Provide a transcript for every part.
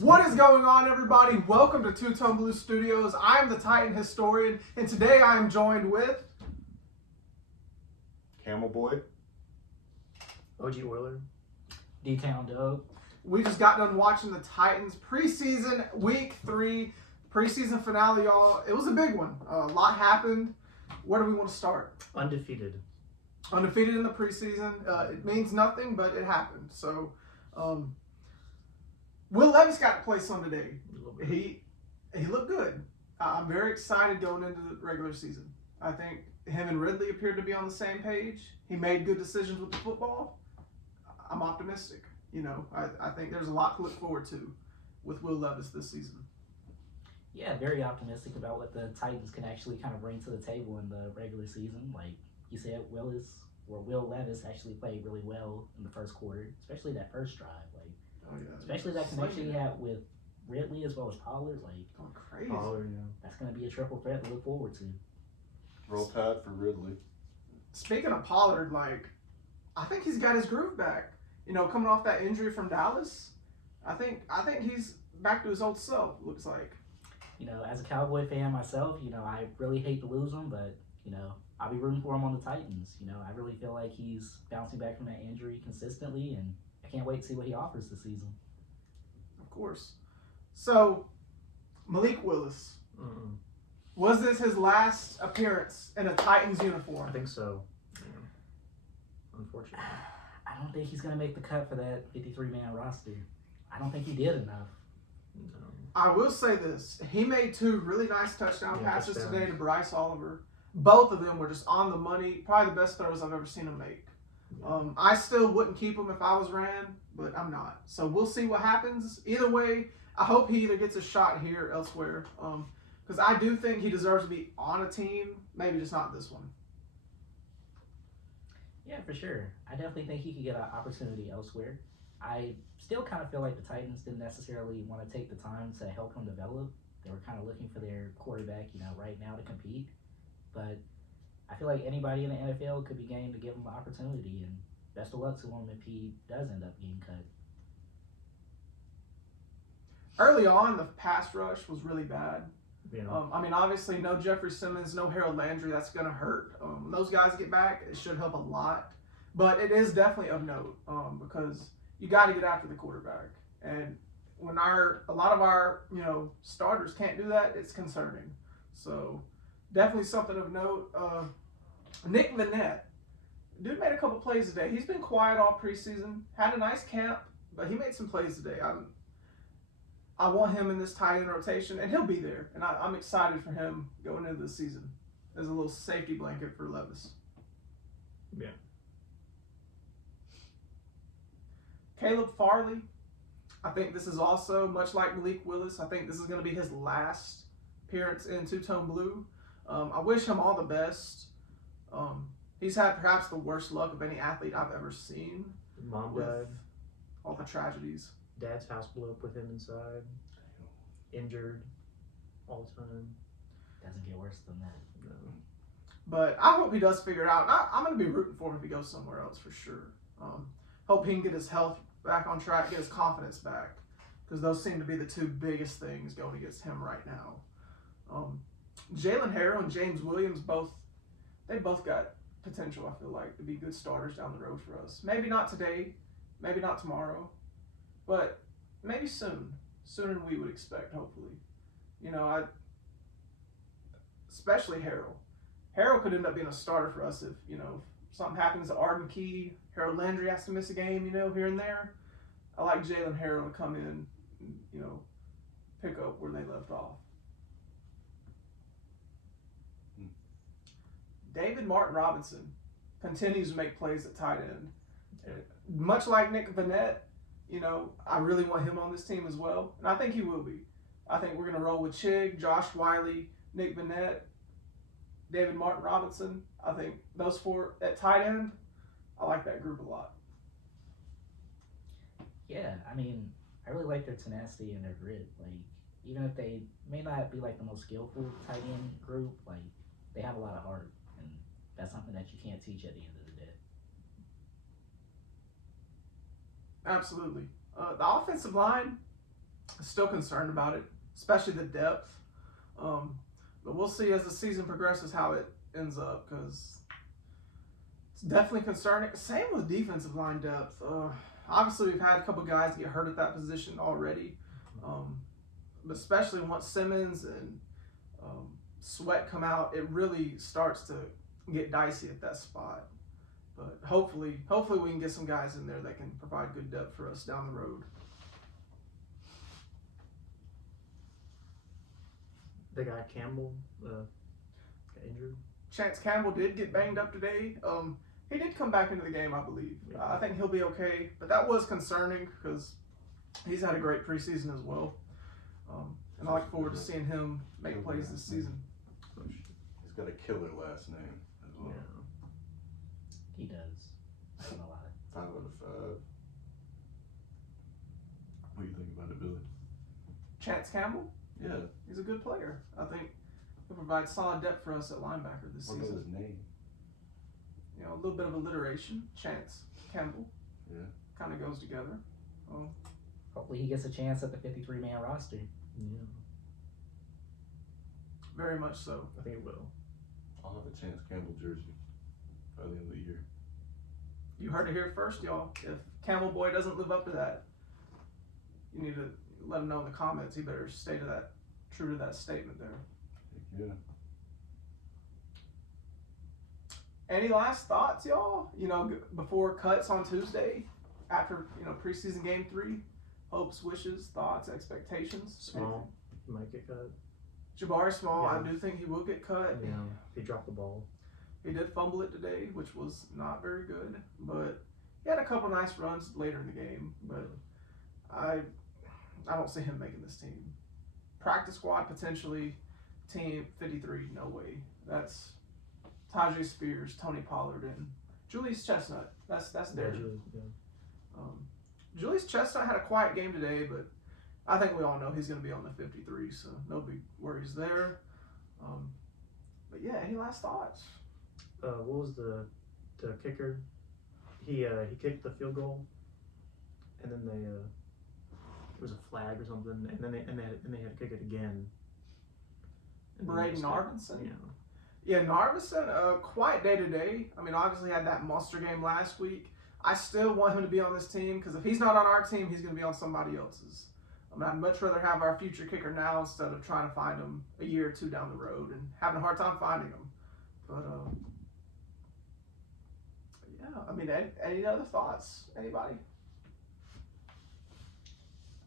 What is going on, everybody? Welcome to Two Tone Blue Studios. I'm the Titan Historian, and today I am joined with Camel Boy, OG Willer, D-Town Dope. We just got done watching the Titans preseason week 3 preseason finale, y'all. It was a big one. A lot happened. Where do we want to start? undefeated. Undefeated in the preseason. It means nothing, but it happened. So, Will Levis got to play some today. He looked good. I'm very excited going into the regular season. I think him and Ridley appeared to be on the same page. He made good decisions with the football. I'm optimistic. You know, I think there's a lot to look forward to with Will Levis this season. Yeah, very optimistic about what the Titans can actually kind of bring to the table in the regular season. Like you said, Will Levis actually played really well in the first quarter, especially that first drive. Especially that connection he had with Ridley as well as Pollard. Going crazy. Pollard, yeah. That's going to be a triple threat to look forward to. Roll Tide for Ridley. Speaking of Pollard, I think he's got his groove back. You know, coming off that injury from Dallas, I think he's back to his old self, looks like. You know, as a Cowboy fan myself, you know, I really hate to lose him, but, you know, I'll be rooting for him on the Titans. You know, I really feel like he's bouncing back from that injury consistently, and I can't wait to see what he offers this season. Of course. So, Malik Willis. Was this his last appearance in a Titans uniform? I think so. Yeah. Unfortunately. I don't think he's going to make the cut for that 53-man roster. I don't think he did enough. No. I will say this. He made 2 really nice touchdown passes touchdowns today to Bryce Oliver. Both of them were just on the money. Probably the best throws I've ever seen him make. I still wouldn't keep him if I was Rand, but I'm not. So we'll see what happens. Either way, I hope he either gets a shot here or elsewhere. Because I do think he deserves to be on a team, maybe just not this one. Yeah, for sure. I definitely think he could get an opportunity elsewhere. I still kind of feel like the Titans didn't necessarily want to take the time to help him develop. They were kind of looking for their quarterback, you know, right now to compete. But I feel like anybody in the NFL could be game to give him an opportunity, and best of luck to him if he does end up getting cut. Early on, the pass rush was really bad. Yeah. Obviously, no Jeffrey Simmons, no Harold Landry. That's going to hurt. When those guys get back, it should help a lot. But it is definitely of note because you got to get after the quarterback. And when a lot of our starters can't do that, it's concerning. So definitely something of note. Nick Vanette, dude made a couple plays today. He's been quiet all preseason. Had a nice camp, but he made some plays today. I want him in this tight end rotation, and he'll be there. And I'm excited for him going into the season as a little safety blanket for Levis. Yeah. Caleb Farley, I think this is also, much like Malik Willis, I think this is going to be his last appearance in Two-Tone Blue. I wish him all the best. He's had perhaps the worst luck of any athlete I've ever seen. Mom with died. all the tragedies. Dad's house blew up with him inside. Injured all the time. Doesn't get worse than that. No. But I hope he does figure it out. I'm going to be rooting for him if he goes somewhere else for sure. Hope he can get his health back on track, get his confidence back, because those seem to be the 2 biggest things going against him right now. Jalen Harrell and James Williams both got potential, I feel like, to be good starters down the road for us. Maybe not today, maybe not tomorrow, but maybe soon. Sooner than we would expect, hopefully. Especially Harrell. Harrell could end up being a starter for us if, something happens to Arden Key, Harold Landry has to miss a game, here and there. I like Jalen Harrell to come in and, pick up where they left off. David Martin Robinson continues to make plays at tight end. Much like Nick Vanette, I really want him on this team as well, and I think he will be. I think we're going to roll with Chig, Josh Wiley, Nick Vanette, David Martin Robinson. I think those 4 at tight end, I like that group a lot. Yeah, I really like their tenacity and their grit. Even if they may not be the most skillful tight end group, they have a lot of heart, and that's something that you can't teach at the end of the day. Absolutely. The offensive line, Still concerned about it, especially the depth. But we'll see as the season progresses how it ends up, because it's definitely concerning. Same with defensive line depth. Obviously, we've had a couple guys get hurt at that position already, but especially once Simmons and Sweat come out, it really starts to get dicey at that spot. But hopefully we can get some guys in there that can provide good depth for us down the road. The guy Campbell got injured. Chance Campbell did get banged up today. He did come back into the game, I believe. I think he'll be okay, but that was concerning because he's had a great preseason as well. And I look forward to seeing him make plays this season. He's got a killer last name as well. Yeah. He does. I don't know why. 5 out of 5. What do you think about it, Billy? Chance Campbell, Yeah. he's a good player. I think he'll provide solid depth for us at linebacker this What about season. his name? You know, a little bit of alliteration. Chance Campbell. Yeah. Kind of goes together. Hopefully he gets a chance at the 53-man roster. Yeah. Very much so. I think it will. I'll have a Chance Campbell jersey by the end of the year. You heard it here first, y'all. If Campbell Boy doesn't live up to that, you need to let him know in the comments. He better stay to that, true to that statement there. Heck yeah. Any last thoughts, y'all? You know, before cuts on Tuesday, after, you know, preseason game 3, hopes, wishes, thoughts, expectations. Small. He might get cut. Jabari Small, Yeah. I do think he will get cut. Yeah. He dropped the ball. He did fumble it today, which was not very good, but he had a couple nice runs later in the game. But I don't see him making this team. Practice squad potentially, team 53, no way. That's Tajay Spears, Tony Pollard, and Julius Chestnut. That's there. Julius Chestnut had a quiet game today, but I think we all know he's going to be on the 53, so no big worries there. But yeah, any last thoughts? What was the kicker? He kicked the field goal, and then they it was a flag or something, and then they had to kick it again. And then Braden they stopped. Narvinson? Yeah. Yeah, Narvison, quiet day today. I mean, obviously had that monster game last week. I still want him to be on this team, because if he's not on our team, he's going to be on somebody else's. I mean, I'd much rather have our future kicker now instead of trying to find him a year or 2 down the road and having a hard time finding him. But yeah, I mean, any other thoughts? Anybody?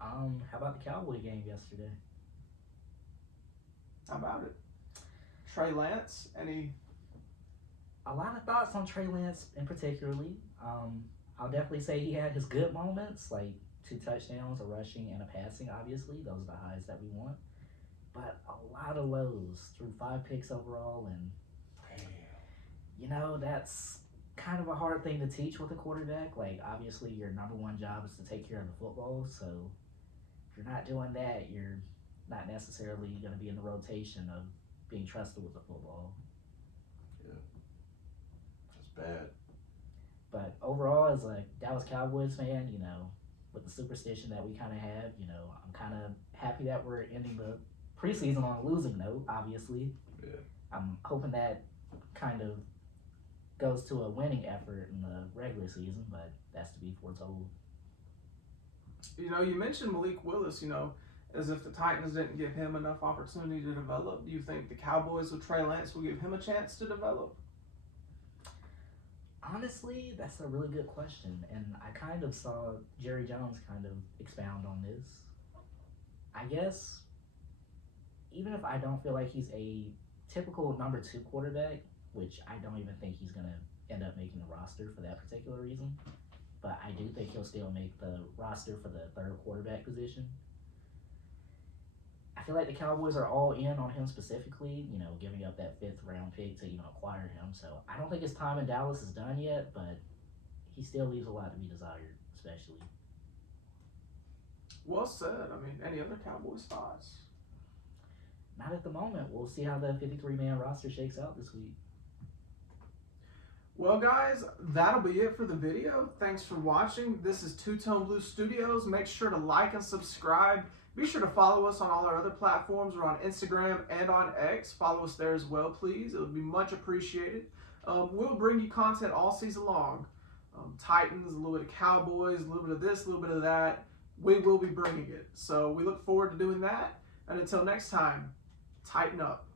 How about the Cowboy game yesterday? How about it? Trey Lance, any? A lot of thoughts on Trey Lance in particularly. I'll definitely say he had his good moments, like 2 touchdowns, a rushing and a passing, obviously. Those are the highs that we want. But a lot of lows, through 5 picks overall, and you know, that's kind of a hard thing to teach with a quarterback. Like, obviously your number 1 job is to take care of the football, so if you're not doing that, you're not necessarily going to be in the rotation of being trusted with the football. Yeah. That's bad. But overall, as a Dallas Cowboys fan, you know, with the superstition that we kind of have, you know, I'm kind of happy that we're ending the preseason on a losing note, obviously. Yeah. I'm hoping that kind of goes to a winning effort in the regular season, but that's to be foretold. You know, you mentioned Malik Willis, you know, as if the Titans didn't give him enough opportunity to develop. Do you think the Cowboys with Trey Lance will give him a chance to develop? Honestly, that's a really good question, and I kind of saw Jerry Jones kind of expound on this. I guess, even if I don't feel like he's a typical number 2 quarterback, which I don't even think he's going to end up making the roster for that particular reason, but I do think he'll still make the roster for the 3rd quarterback position. I feel like the Cowboys are all in on him specifically, you know, giving up that 5th round pick to, you know, acquire him. So I don't think his time in Dallas is done yet, but he still leaves a lot to be desired, especially. Well said. I mean, any other Cowboys thoughts? Not at the moment. We'll see how the 53-man roster shakes out this week. Well, guys, that'll be it for the video. Thanks for watching. This is Two Tone Blue Studios. Make sure to like and subscribe. Be sure to follow us on all our other platforms. We're on Instagram and on X. Follow us there as well, please. It would be much appreciated. We'll bring you content all season long. Titans, a little bit of Cowboys, a little bit of this, a little bit of that. We will be bringing it. So we look forward to doing that. And until next time, tighten up.